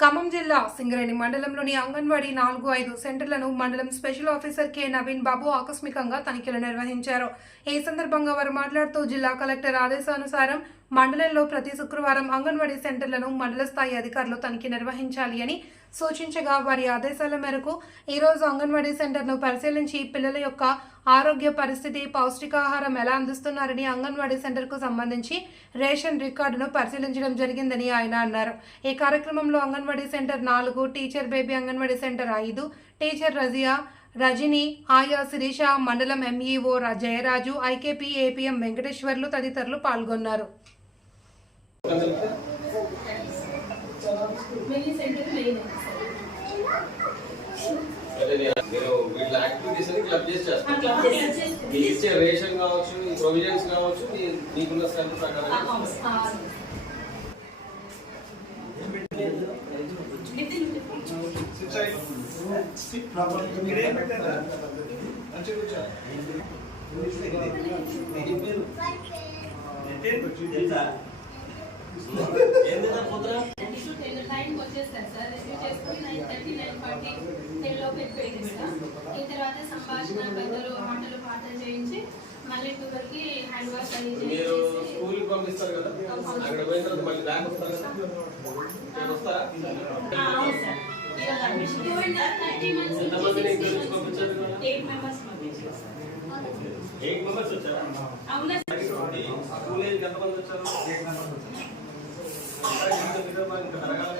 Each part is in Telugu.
ఖమ్మం జిల్లా సింగరేణి మండలంలోని అంగన్వాడీ నాలుగు ఐదు సెంటర్లను మండలం special officer K Naveen Babu ఆకస్మికంగా తనిఖీలు నిర్వహించారు. ఈ సందర్భంగా వారు మాట్లాడుతూ జిల్లా కలెక్టర్ ఆదేశానుసారం మండలంలో ప్రతి శుక్రవారం అంగన్వాడీ సెంటర్లను మండల స్థాయి అధికారులు తనిఖీ నిర్వహించాలి అని సూచించగా వారి ఆదేశాల మేరకు ఈరోజు అంగన్వాడీ సెంటర్ను పరిశీలించి పిల్లల యొక్క ఆరోగ్య పరిస్థితి పౌష్టికాహారం ఎలా అందిస్తున్నారని అంగన్వాడీ సెంటర్కు సంబంధించి రేషన్ రికార్డును పరిశీలించడం జరిగిందని ఆయన అన్నారు. ఈ కార్యక్రమంలో అంగన్వాడీ సెంటర్ నాలుగు టీచర్ బేబీ అంగన్వాడీ సెంటర్ ఐదు టీచర్ రజియా రజని ఆయా శిరీష మండలం MEO Jayaraju IKP APM Venkateswarlu తదితరులు పాల్గొన్నారు మినీ సెంటర్ మెయిన్ అదే నేను- నేను వీళ్ళ యాక్టివిటీస్ అని క్లబ్ చేసి చేస్తాను అట్లా చేసి మీకు ఇచ్చే రేషన్ కావచ్చు ఈ ప్రొవిజన్స్ కావచ్చు మీ- మీకున్న స్ట్రెంత్ ప్రకారం టైంకి వచ్చేస్తారు సార్. రిసీవ్ చేసుకుని nine thirty nine forty ten లోపు వెళ్ళిపోయేస్తాం ఈ తర్వాత సంభాషణ కథలు ఆటలు పాటలు చేయించి మళ్ళీ టూర్కి హ్యాండ్ వాష్ అయ్యి మీరు స్కూల్కి పంపిస్తారు కదా? అక్కడ పోయిన తర్వాత మళ్ళీ బ్యాక్ వస్తారు? కదా మీరు వస్తారా? ఎంతమందిని ఇక్కడ నుంచి పంపించారు ఇవాళ? ఎయిట్ మెంబర్స్ పంపించారు ఎయిట్ మెంబర్స్ వచ్చారా? అవునా సార్? స్కూల్ ఏజ్ ఎంతమంది వచ్చారు? ఇంకా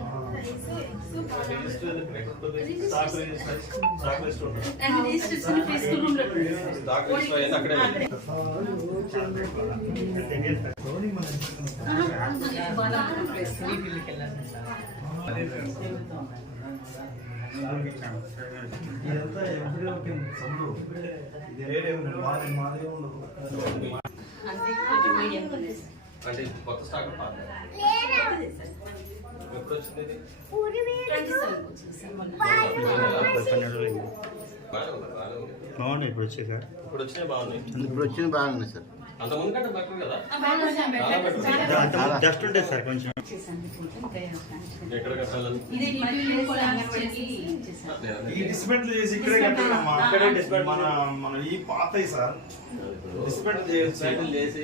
ఇదంతా ఎవ్రీ ఒక సందు ఇది మాది మాదిరి ఉండదు అంటే కొత్త స్టాక్ పాత. ఎప్పుడు వచ్చింది. బాగున్నాయి ఇప్పుడు వచ్చే సార్ ఇప్పుడు వచ్చినాయి బాగున్నాయి ఇప్పుడు వచ్చింది బాగుంది సార్ అంత ముందు కంటే బెటర్ కదా చాలా డస్ట్ ఉంటుంది సార్ కొంచెం ఎక్కడ చేసి ఈ డిస్మెంటల్ చేసి ఇక్కడే కట్టాలమ్మా ఇక్కడే dismantle మన మన ఈ పాతయి సార్ డిస్మెంటల్ సైకిల్ చేసి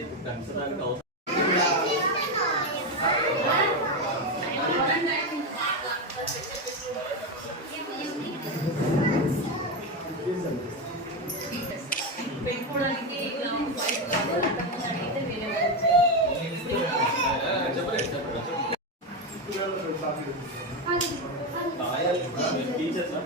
ఆయాలు టీచర్సా?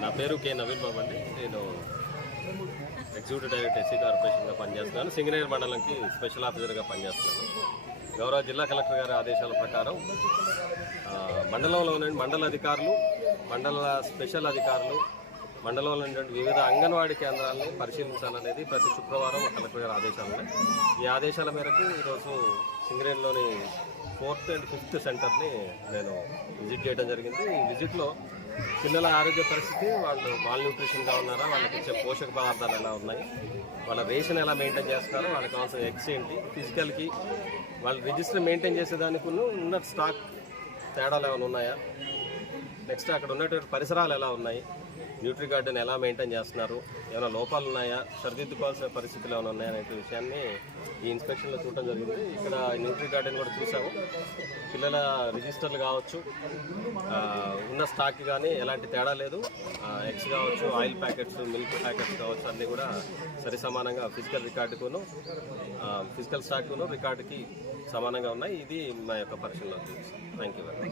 నా పేరు కే నవీన్ బాబు అండి. నేను ఎగ్జిక్యూటివ్ డైరెక్టర్ ఎస్సీ కార్పొరేషన్గా పనిచేస్తున్నాను. సింగరేర్ మండలంకి స్పెషల్ ఆఫీసర్గా పనిచేస్తున్నాను. గౌరవ జిల్లా కలెక్టర్ గారి ఆదేశాల ప్రకారం మండలంలో ఉన్న మండల అధికారులు మండల స్పెషల్ అధికారులు మండలంలో ఉన్నటువంటి వివిధ అంగన్వాడీ కేంద్రాలను పరిశీలించాలనేది ప్రతి శుక్రవారం కలెక్టర్ గారి ఆదేశాలు ఈ ఆదేశాల మేరకు ఈరోజు సింగరేణిలోని ఫోర్త్ అండ్ ఫిఫ్త్ సెంటర్ని నేను విజిట్ చేయడం జరిగింది. ఈ విజిట్లో పిల్లల ఆరోగ్య పరిస్థితి వాళ్ళు మాల్ న్యూట్రిషన్గా ఉన్నారా వాళ్ళకి ఇచ్చే పోషక పదార్థాలు ఎలా ఉన్నాయి వాళ్ళ రేషన్ ఎలా మెయింటైన్ చేస్తున్నారు వాళ్ళకి కావాల్సిన ఎగ్స్ ఏంటి ఫిజికల్కి వాళ్ళు రిజిస్టర్ మెయింటైన్ చేసేదానికి ఉన్న స్టాక్ తేడాలు ఏమైనా ఉన్నాయా నెక్స్ట్ అక్కడ ఉన్నటువంటి పరిసరాలు ఎలా ఉన్నాయి న్యూట్రీ గార్డెన్ ఎలా మెయింటైన్ చేస్తున్నారు? ఏమైనా లోపాలు ఉన్నాయా? సరిదిద్దుకోవాల్సిన పరిస్థితులు ఏమైనా ఉన్నాయా అనే విషయాన్ని ఈ ఇన్స్పెక్షన్లో చూడటం జరిగింది. ఇక్కడ న్యూట్రీ గార్డెన్ కూడా చూసాము. పిల్లల రిజిస్టర్లు కావచ్చు ఉన్న స్టాక్ కానీ ఎలాంటి తేడా లేదు. ఎగ్స్ కావచ్చు ఆయిల్ ప్యాకెట్స్ మిల్క్ ప్యాకెట్స్ కావచ్చు అన్నీ కూడా సరి సమానంగా ఫిజికల్ రికార్డుకును ఫిజికల్ స్టాక్ను రికార్డుకి సమానంగా ఉన్నాయి. ఇది మా యొక్క పరిశీలన థ్యాంక్ యూ వెరీ మచ్